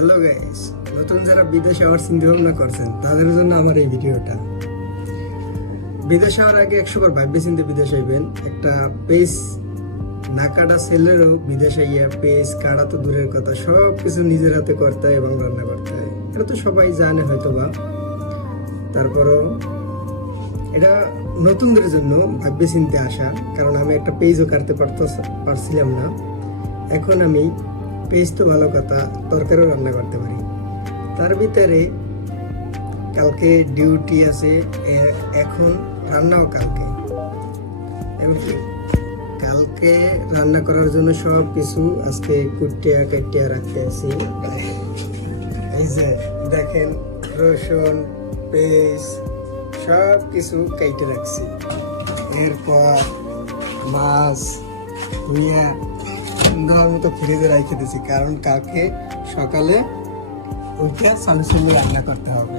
Hello guys, নতুন যারা বিদেশে যাওয়ার চিন্তা ভাবনা করছেন তাদের জন্য আমার এই ভিডিওটা। বিদেশে যাওয়ার আগে 100বার ভাববে চিন্তে বিদেশে আইবেন। একটা পেজ না কাটা ছেলেরও বিদেশে গিয়া পেজ কাটা তো দূরের কথা, সব কিছু নিজের হাতে করতে হয় এবং রান্না করতে হয়। এটা তো সবাই জানে হয়তো বা, তারপরও এটা নতুনদের জন্য ভাববে চিনতে আসা। কারণ আমি একটা পেজও কাটতে পারছিলাম না, এখন আমি পেজ তো ভালো কথা, তরকারিও রান্না করতে পারি। তার ভিতরে কালকে ডিউটি আছে, এখন রান্নাও কালকে। এমনকি কালকে রান্না করার জন্য সব কিছু আজকে কুটিয়া কাটিয়া রাখতে আছি। এই যে দেখেন, রসুন, পেঁয়াজ সব কিছু কেটে রাখছি। এরপর মাছ ধুইয়া সুন্দর মতো ফ্রিজে রেখে দিয়েছি, কারণ কালকে সকালে ওইটা চালু চালু রান্না করতে হবে।